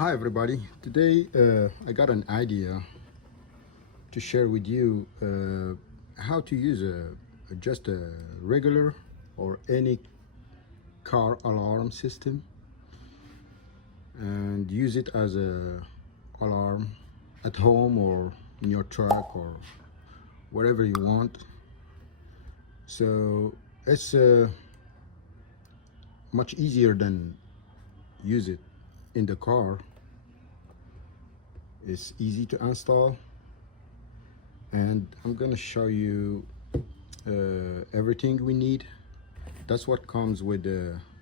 Hi everybody. Today I got an idea to share with you how to use just a regular or any car alarm system and use it as a alarm at home or in your truck or wherever you want. So it's much easier than use it in the car. It's easy to install, and I'm gonna show you everything we need. That's what comes with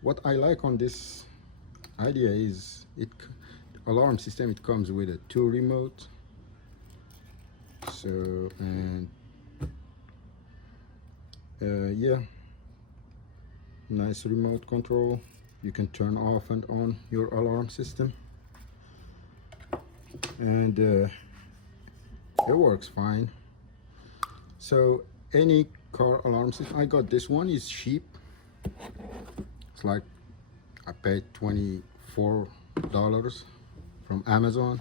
what I like on this idea is alarm system. It comes with a two remote, so and yeah, nice remote control. You can turn off and on your alarm system, and it works fine. So any car alarm system, I got this one is cheap. It's like I paid $24 from Amazon,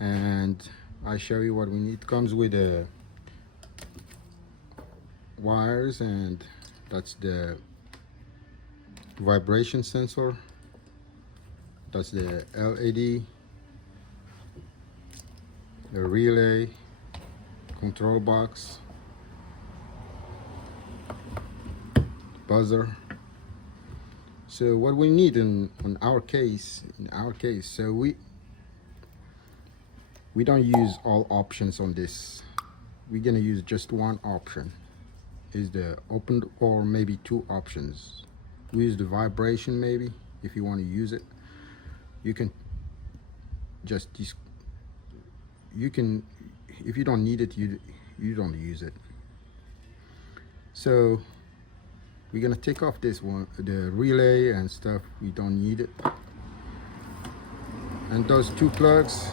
and I show you what we need. It comes with wires, and that's the vibration sensor, that's the LED, the relay, control box, buzzer. So what we need in our case, so we don't use all options on this. We're gonna use just one option, is the open, or maybe two options. We use the vibration. Maybe if you want to use it, you can just you can, if you don't need it, you don't use it. So we're gonna take off this one, the relay and stuff. We don't need it. And those two plugs,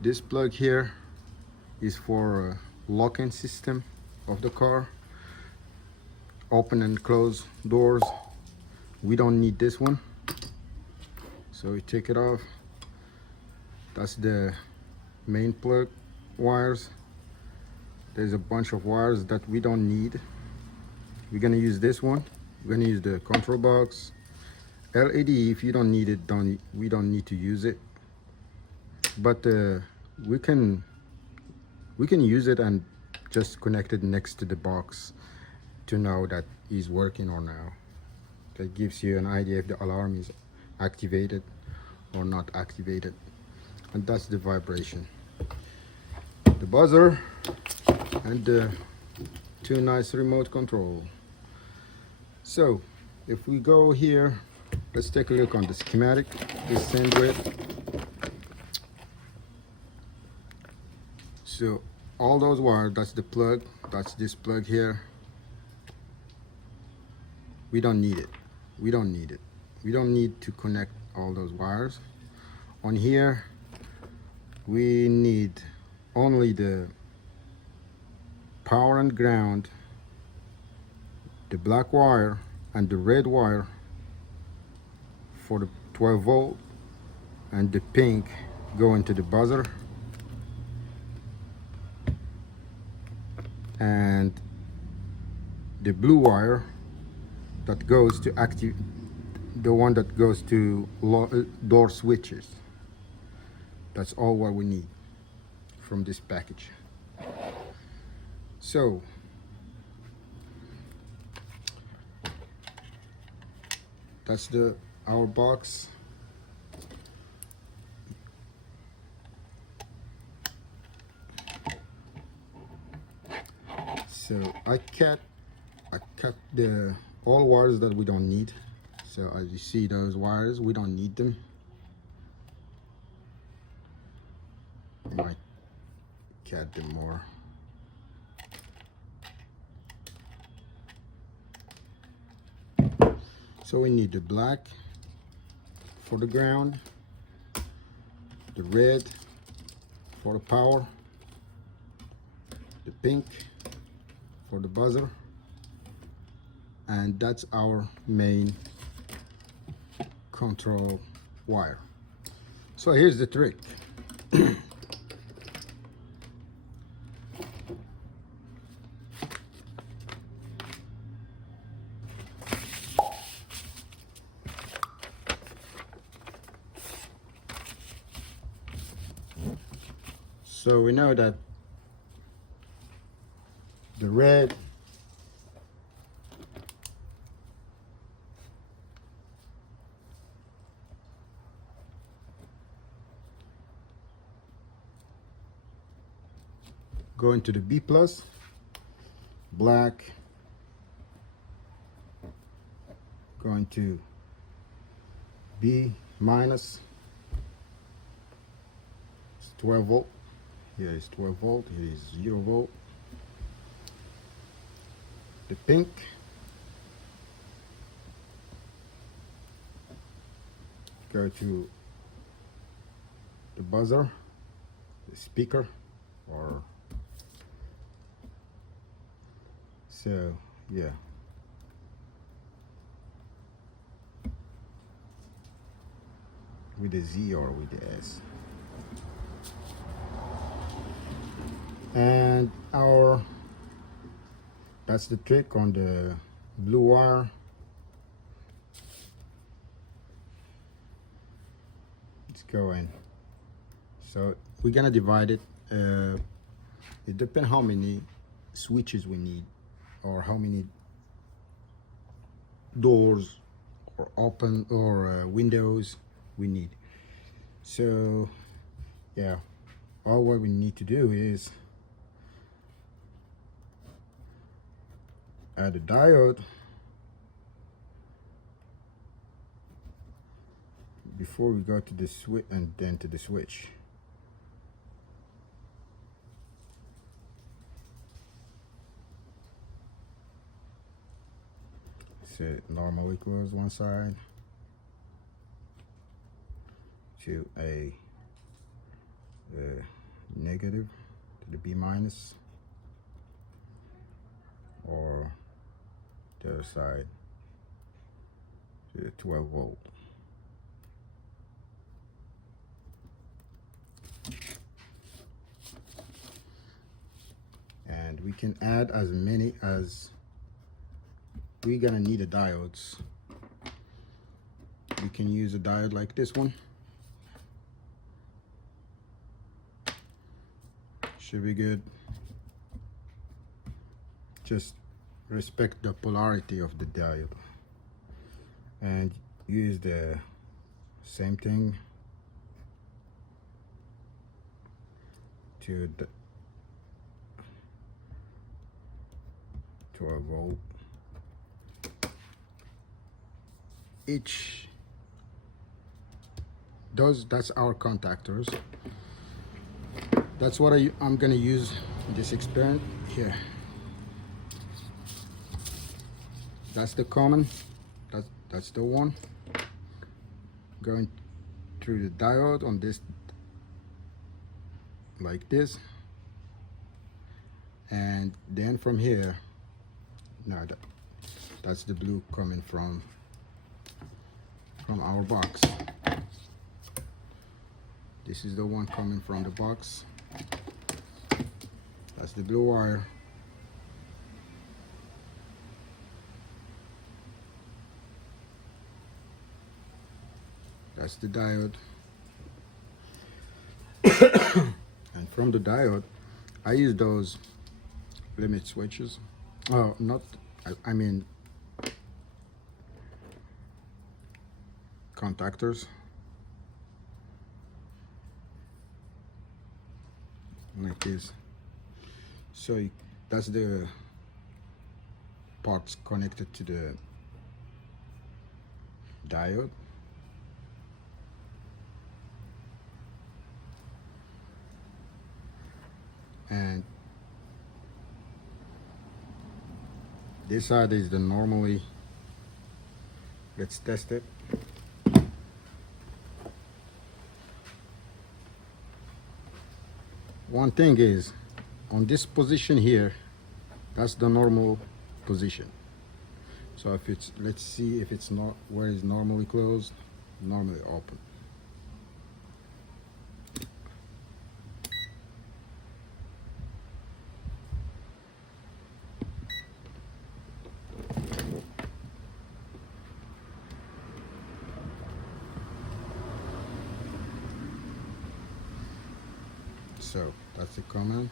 this plug here is for locking system of the car, open and close doors. We don't need this one, so we take it off. That's the main plug wires. There's a bunch of wires that we don't need. We're gonna use this one. We're gonna use the control box. LED, if you don't need it, we don't need to use it. But we can use it and just connect it next to the box to know that it's working or now. That gives you an idea if the alarm is activated or not activated. And that's the vibration, the buzzer, and the two nice remote control. So if we go here, let's take a look on the schematic, this SandWave. So all those wires, that's the plug, that's this plug here. We don't need it. We don't need to connect all those wires. On here, we need only the power and ground, the black wire and the red wire for the 12 volt, and the pink go into the buzzer, and the blue wire that goes to active, the one that goes to door switches. That's all what we need from this package. So that's our box. So I cut the all wires that we don't need. So as you see, those wires, we don't need them. Might cut them more. So we need the black for the ground, the red for the power, the pink for the buzzer, and that's our main control wire. So here's the trick. So we know that the red going to the B plus, black going to B minus. It's 12 volt. Here is 12 volt, here is 0 volt. The pink go to the buzzer, the speaker, or so yeah. With the Z or with the S. And that's the trick on the blue wire. It's going. So we're gonna divide it. It depends how many switches we need, or how many doors or open or windows we need. So yeah, all what we need to do is add a diode before we go to the switch, and then to the switch. So it normally close one side to a negative, to the B minus, or the other side to the 12 volt. And we can add as many as we're gonna need. A diodes, we can use a diode like this one. Should be good. Just respect the polarity of the diode and use the same thing to the 12 volt. Each that's our contactors. That's what I'm gonna use in this experiment here. That's the common, that's the one going through the diode on this, like this. And then from here, now that's the blue coming from our box. This is the one coming from the box. That's the blue wire. That's the diode. And from the diode, I use those limit switches. Oh, not, I mean contactors. Like this. So that's the parts connected to the diode. And this side is the normally. Let's test it. One thing is, on this position here, that's the normal position. So if it's, let's see if it's not where it's normally closed. normally open. So that's the command.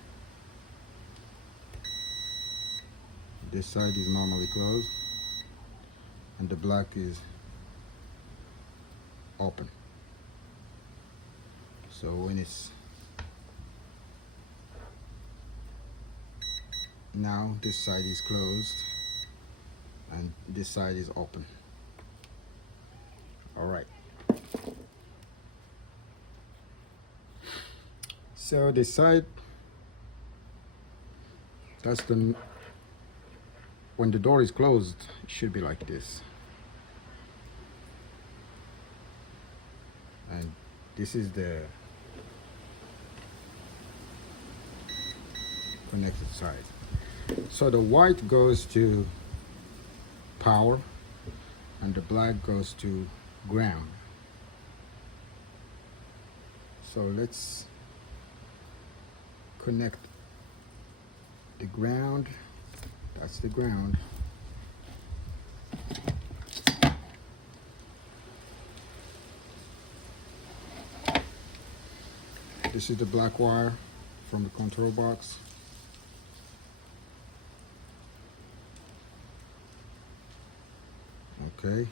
This side is normally closed and the black is open. So when it's now, this side is closed and this side is open. All right. So this side, that's the, when the door is closed, it should be like this. And this is the connected side. So the white goes to power and the black goes to ground. So let's connect the ground. That's the ground. This is the black wire from the control box. Okay.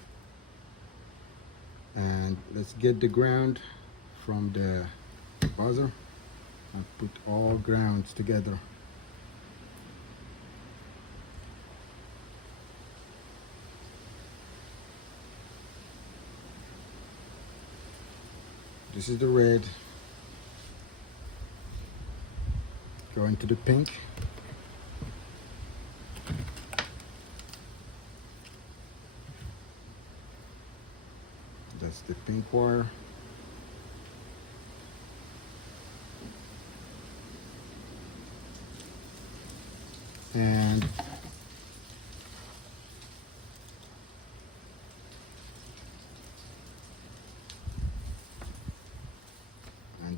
And let's get the ground from the buzzer and put all grounds together. This is the red going to the pink. That's the pink wire. And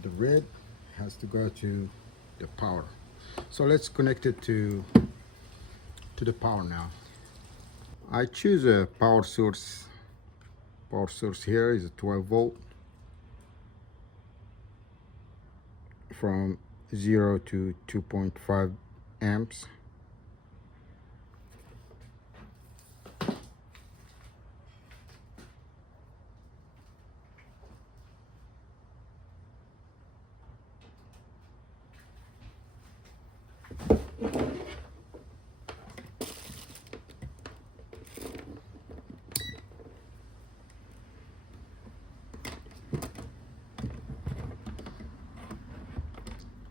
the red has to go to the power. So let's connect it to the power now. I choose a power source. Power source here is a 12 volt from 0 to 2.5 amps.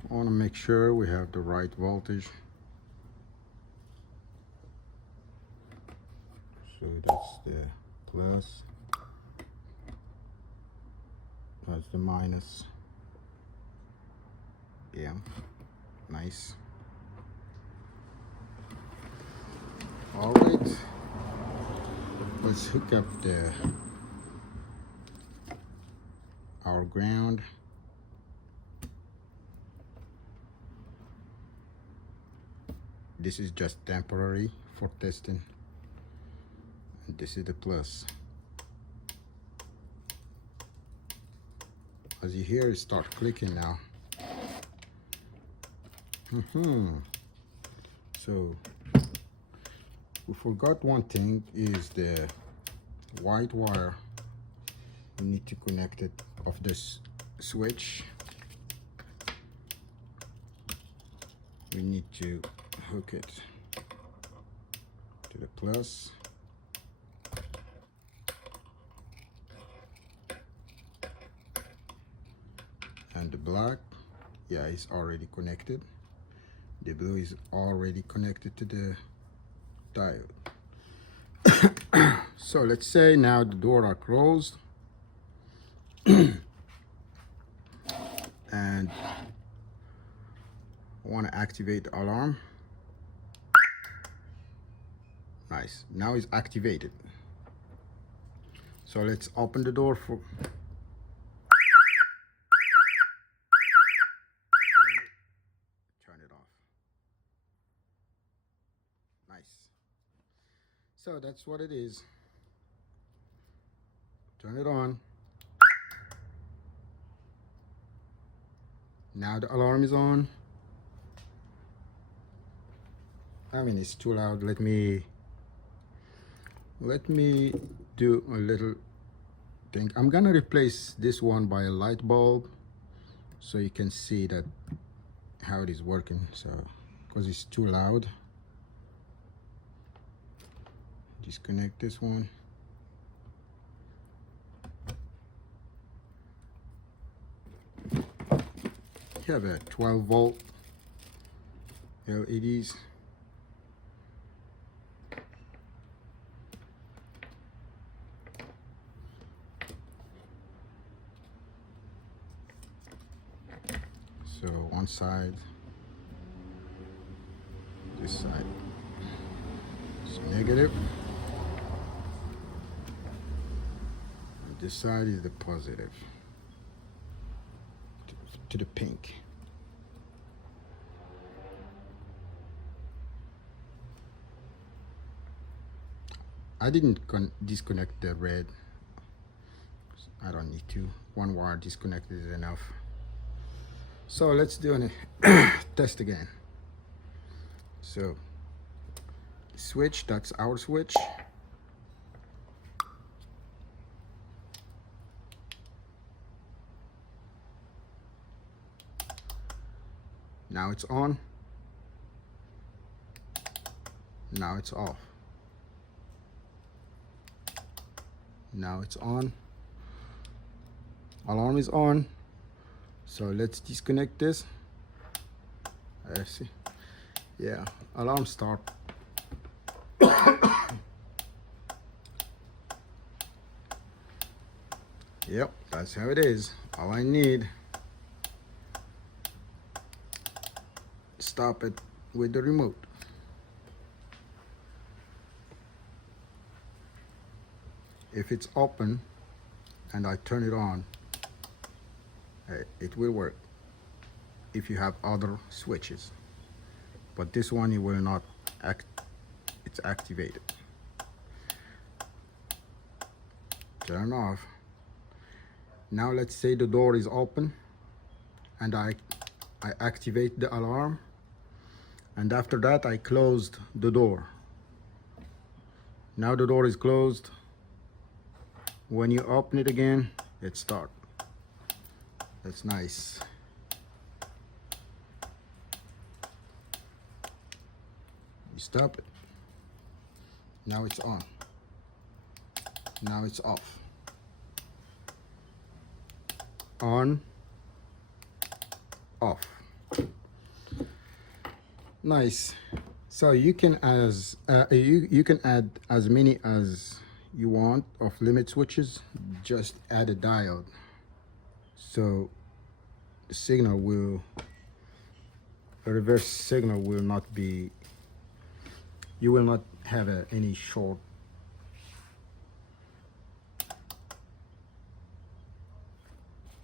I want to make sure we have the right voltage. So that's the plus, that's the minus. Yeah, nice. All right, let's hook up our ground. This is just temporary for testing. And this is the plus. As you hear, it start clicking now. So we forgot one thing, is the white wire. We need to connect it of this switch. We need to hook it to the plus. And the black, yeah, it's already connected. The blue is already connected to the diode. So let's say now the doors are closed and I want to activate the alarm. Nice, now it's activated. So let's open the door for turn it off. Nice. So that's what it is. Turn it on. Now the alarm is on. I mean, it's too loud. Let me do a little thing. I'm gonna replace this one by a light bulb so you can see that how it is working. So because it's too loud, disconnect this one. You have a 12-volt LEDs. So one side, this side is negative, and this side is the positive to the pink. I didn't disconnect the red. I don't need to. One wire disconnected is enough. So let's do a test again. So switch, that's our switch. Now it's on. Now it's off. Now it's on. Alarm is on. So let's disconnect this. I see. Yeah, alarm start. Yep, that's how it is. All I need, stop it with the remote. If it's open and I turn it on, it will work if you have other switches, but this one it will not it's activated. Turn off. Now let's say the door is open and I activate the alarm, and after that I closed the door. Now the door is closed. When you open it again, it starts. That's nice. You stop it. Now it's on. Now it's off. On, off. Nice. So you can you can add as many as you want of limit switches. Just add a diode. So the signal will, the reverse signal will not be, you will not have any short.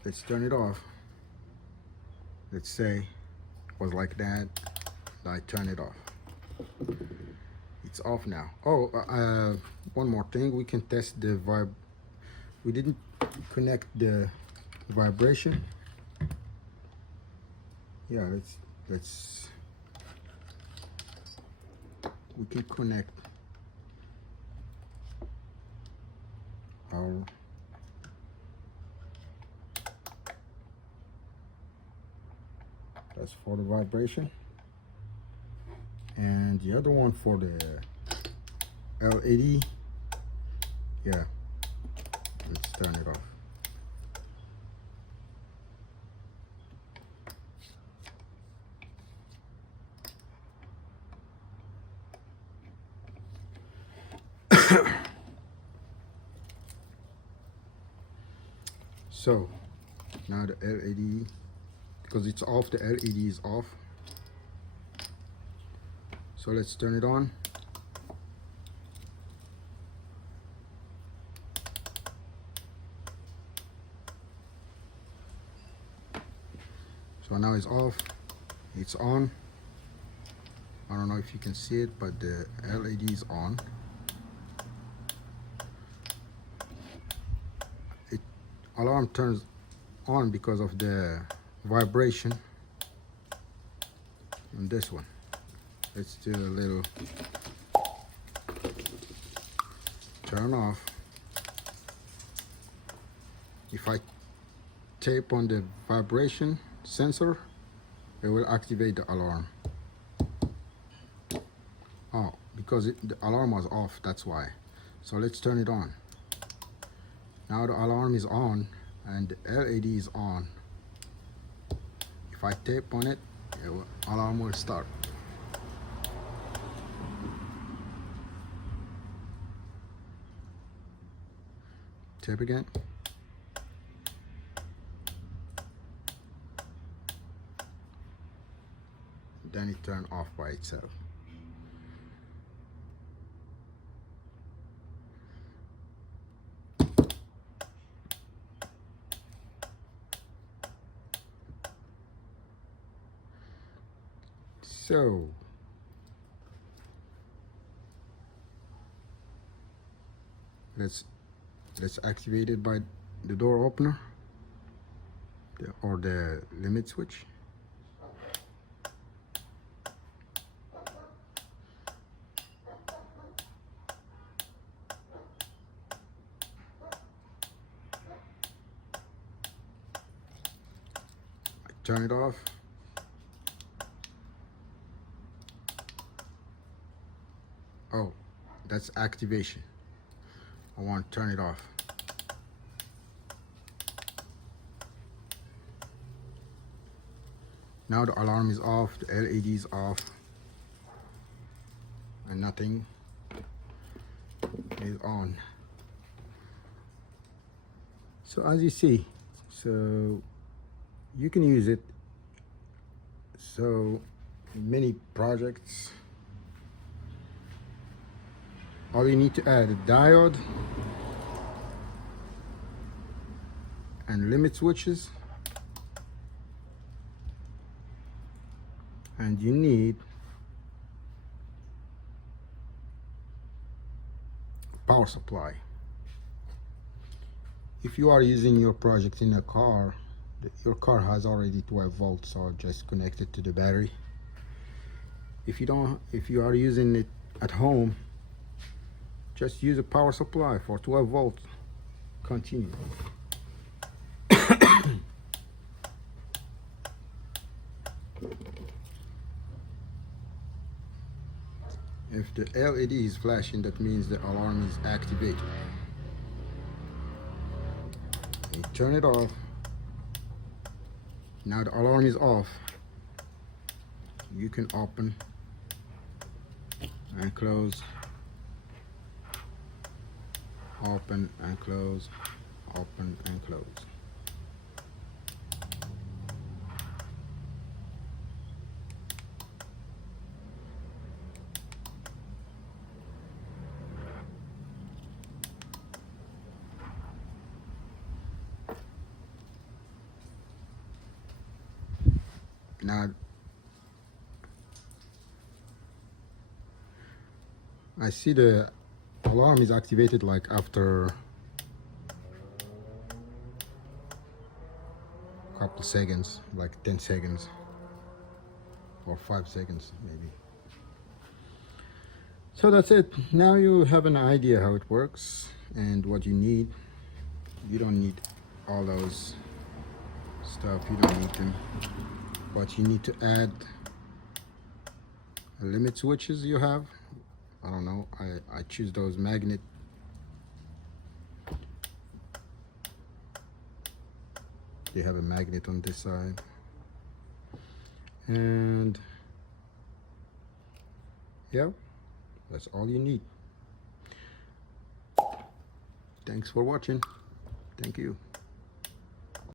Let's turn it off. Let's say it was like that. I turn it off. It's off now. Oh, one more thing. We can test the vibe. We didn't connect the vibration. Yeah, let's we can connect our that's for the vibration, and the other one for the LED. Yeah, let's turn it off. So now the LED, because it's off, the LED is off. So let's turn it on. So now it's off, it's on. I don't know if you can see it, but the LED is on. Alarm turns on because of the vibration on this one. It's still a little turn off. If I tape on the vibration sensor, it will activate the alarm. Oh, because the alarm was off, that's why. So let's turn it on. Now the alarm is on and the LED is on. If I tape on it, alarm will start. Tape again. Then it turns off by itself. So let's activate it by the door opener or the limit switch. Turn it off. Oh, that's activation. I want to turn it off. Now the alarm is off, the LED is off, and nothing is on. So as you see, so you can use it so many projects. All you need to add a diode and limit switches, and you need power supply. If you are using your project in a car, your car has already 12 volts, so just connect it to the battery. If you are using it at home, just use a power supply for 12 volts. Continue. If the LED is flashing, that means the alarm is activated. You turn it off. Now the alarm is off. You can open and close, open and close, open and close. Now I see the alarm is activated like after a couple seconds, like 10 seconds or 5 seconds maybe. So that's it. Now you have an idea how it works and what you need. You don't need all those stuff, you don't need them, but you need to add limit switches you have. I don't know, I choose those magnet. They have a magnet on this side, and yeah, that's all you need. Thanks for watching. Thank you.